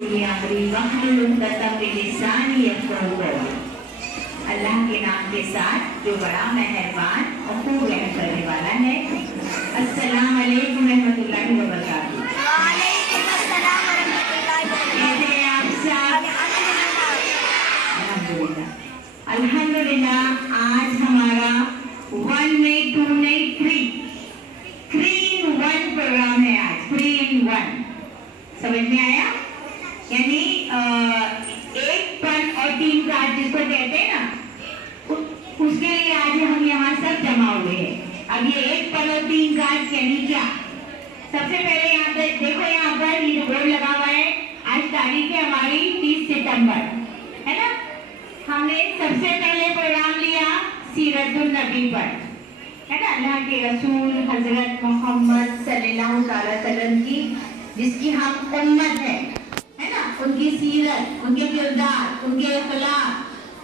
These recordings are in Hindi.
अल्लाह के नाम के साथ जो बड़ा मेहरबान और खूब रहम करने वाला है। अस्सलाम वालेकुम रहमतुल्लाहि व बरकातुहू। वालेकुम अस्सलाम व रहमतुल्लाहि व बरकातुहू। कैसे हैं आप सब? अल्हम्दुलिल्लाह अल्हम्दुलिल्लाह। आज हमारा 1 नहीं 2 नहीं 3 in 1 प्रोग्राम है। आज 3 in 1 समझ में आया? यानी एक पन और 3 काज जिसको कहते हैं ना, उसके लिए आज हम यहाँ सब जमा हुए हैं। अब ये एक पन और 3 काज यानी क्या? सबसे पहले यहाँ पे देखो, यहाँ पर ये बोर्ड लगा हुआ है। आज तारीख है हमारी 30 सितंबर, है ना? हमने सबसे पहले प्रोग्राम लिया सीरतुन नबी पर, है ना? अल्लाह के रसूल हजरत मोहम्मद सल्लल्लाहु अलैहि वसल्लम की, जिसकी हम उम्मत है ना? उनकी सीरत, उनके किरदार, उनके अखलाक,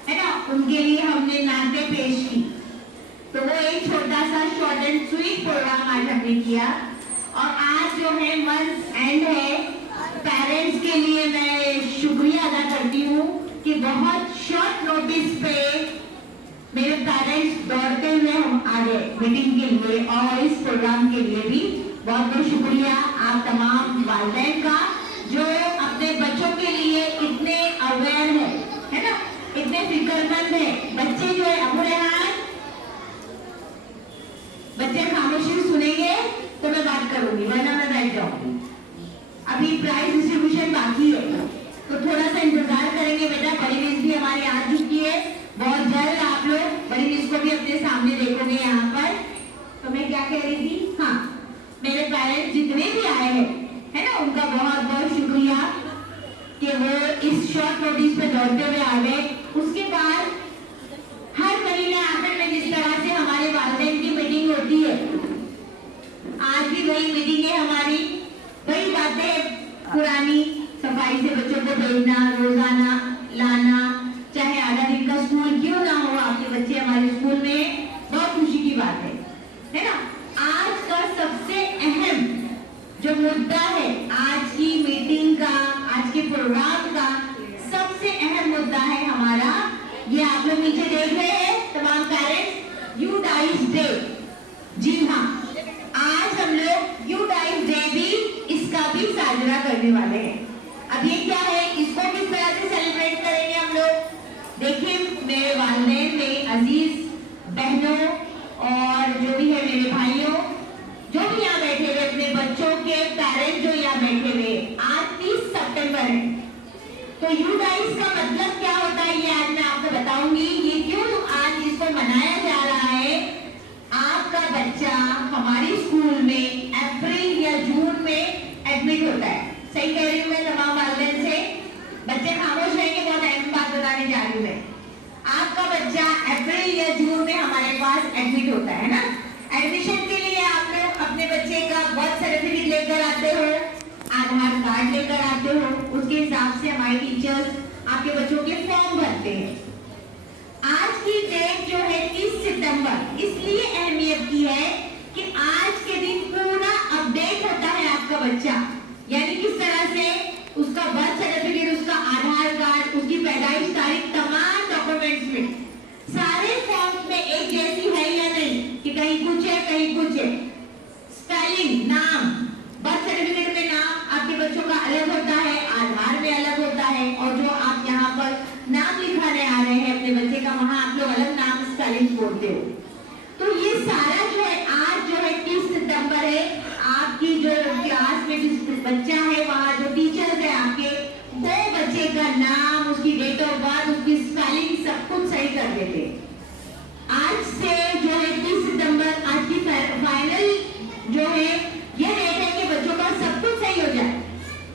है ना? उनके लिए हमने नाते पेश की। तो वो एक छोटा सा शॉर्ट एंड स्वीट प्रोग्राम आज हमने किया। और आज जो है मंथ एंड है, पेरेंट्स के लिए मैं शुक्रिया अदा करती हूँ कि बहुत शॉर्ट नोटिस पे मेरे पेरेंट्स दौड़ते हुए हम आ गए मीटिंग के लिए, और इस प्रोग्राम के लिए भी बहुत बहुत शुक्रिया आप तमाम वालिदैन का, जो अपने बच्चों के लिए इतने अवेयर है ना? इतने फिक्रमंद है। बच्चे जो है, अबू रेहान, बच्चे खामोशी सुनेंगे तो मैं बात करूंगी, वरना मैं बैठ जाऊंगी। अभी प्राइज डिस्ट्रीब्यूशन बाकी है, तो थोड़ा सा इंतजार करेंगे बेटा। बड़ी मिस भी हमारी आ चुकी है, बहुत जल्द आप लोग बड़ी मिस को भी अपने सामने देखोगे यहाँ पर। तो मैं क्या कह रही थी? हाँ, मेरे पेरेंट्स जितने भी आए हैं, है ना, उनका बहुत बहुत शुक्रिया कि वो इस शॉर्ट नोटिस पे दौड़ते हुए आ गए। उसके बाद हर महीने आखिर में जिस तरह से हमारे वालिदैन की मीटिंग होती है, आज भी वही मीटिंग है हमारी। वही बातें पुरानी, सफाई से बच्चों को भेजना, रोजाना लाना, चाहे आधा दिन का स्कूल क्यों ना हो, आपके बच्चे हमारे स्कूल में, बहुत खुशी की बात है ना? आज का सबसे अहम जो मुद्दा है आज की मीटिंग का, आज के प्रोग्राम का सबसे अहम मुद्दा है हमारा, ये आप लोग नीचे देख रहे हैं तमाम पेरेंट्स, यू डाइस डे। जी हाँ, आज हम लोग यू डाइस डे भी, इसका भी साझरा करने वाले हैं। अब ये क्या है, इसको किस तरह से सेलिब्रेट करेंगे हम लोग? देखिए मेरे वालिदैन, मेरे अजीज बहनों और जो भी है मेरे भाइयों, जो भी यहाँ बैठे हुए, अपने बच्चों के पेरेंट्स जो यहाँ बैठे हुए, आज 30 सितंबर है। तो यू डाइस का मतलब क्या होता है ये आज मैं आपको बताऊंगी। ये क्यों आज इसको मनाया जा रहा है? आपका बच्चा हमारी स्कूल में अप्रैल या जून में एडमिट होता है। सही कह रही हूँ मैं तमाम वालिदैन से? बच्चे खामोश रहेंगे, बहुत अहम बात बताने जा रही हूँ मैं। आपका बच्चा अप्रैल या जून में हमारे पास एडमिट होता है ना? एडमिशन के लिए आप लोग अपने बच्चे का बर्थ सर्टिफिकेट लेकर आते हो, आधार कार्ड लेकर आते हो, उसके हिसाब से हमारे टीचर्स आपके बच्चों के फॉर्म भरते हैं। आज की डेट जो है 30 सितंबर इसलिए अहमियत की है कि आज के दिन पूरा अपडेट होता है आपका बच्चा, यानी किस तरह से उसका बर्थ सर्टिफिकेट, उसका आधार कार्ड, उसकी पैदाइश तारीख, तमाम डॉक्यूमेंट्स में सारे फॉर्म्स में एक जैसी है या नहीं, कि कहीं कुछ है कहीं कुछ है। स्पेलिंग, नाम, बर्थ सर्टिफिकेट में नाम आपके बच्चों का अलग होता है, आधार में अलग होता है, और जो आप यहाँ पर नाम लिखाने आ रहे हैं अपने बच्चे का, वहाँ आप लोग अलग नाम स्पेलिंग बोलते हो। तो ये सारा जो है आज जो है 30 सितंबर है, आपकी जो क्लास में जिस बच्चा है, वहाँ जो टीचर्स है आपके, वो बच्चे का नाम, उसकी डेट ऑफ बर्थ, उसकी स्पेलिंग सब कुछ सही कर देते। आज से जो है 30 सितंबर आज की फाइनल जो है ये डेट है कि बच्चों का सब कुछ सही हो जाए,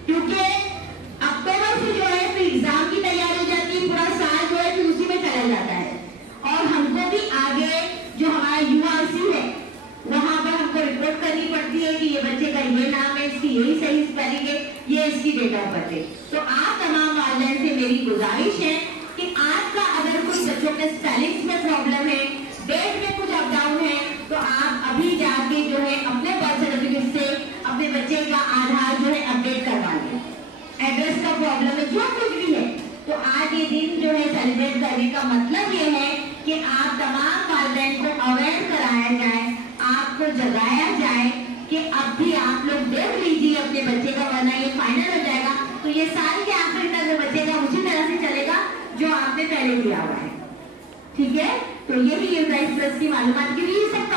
क्योंकि अक्टूबर से जो है फिर एग्जाम की तैयारी हो जाती है, पूरा साल जो है फिर उसी में चला जाता है। और हमको भी आगे जो हमारा यूआरसी है, वहाँ पर हमको रिपोर्ट करनी पड़ती है कि ये बच्चे का ये नाम है, इसकी यही सही स्पेलिंग है, ये इसकी डेट ऑफ बर्थ है। तो आप तमाम वालिदैन से मेरी गुजारिश है कि आपका अगर कुछ बच्चों के स्पेलिंग में प्रॉब्लम है, डेट में कुछ अप डाउन है, तो आप अभी जाके जो है अपने बर्थ सर्टिफिकेट से अपने बच्चे का आधार जो है अपडेट करवा लें। एड्रेस का प्रॉब्लम है, जो कुछ भी है, तो आज ये दिन जो है सेलिब्रेट करने का मतलब ये है कि आप तमाम वालिदैन को अवेयर कराया जाए, आपको जगाया जाए कि अब भी आप लोग देख लीजिए अपने बच्चे का, वरना ये फाइनल हो जाएगा तो ये साल के आखिर तक बच्चे का उसी तरह से चलेगा जो आपने पहले दिया हुआ है। ठीक है, तो यही यूजाइस प्लस की मालूमात के लिए सब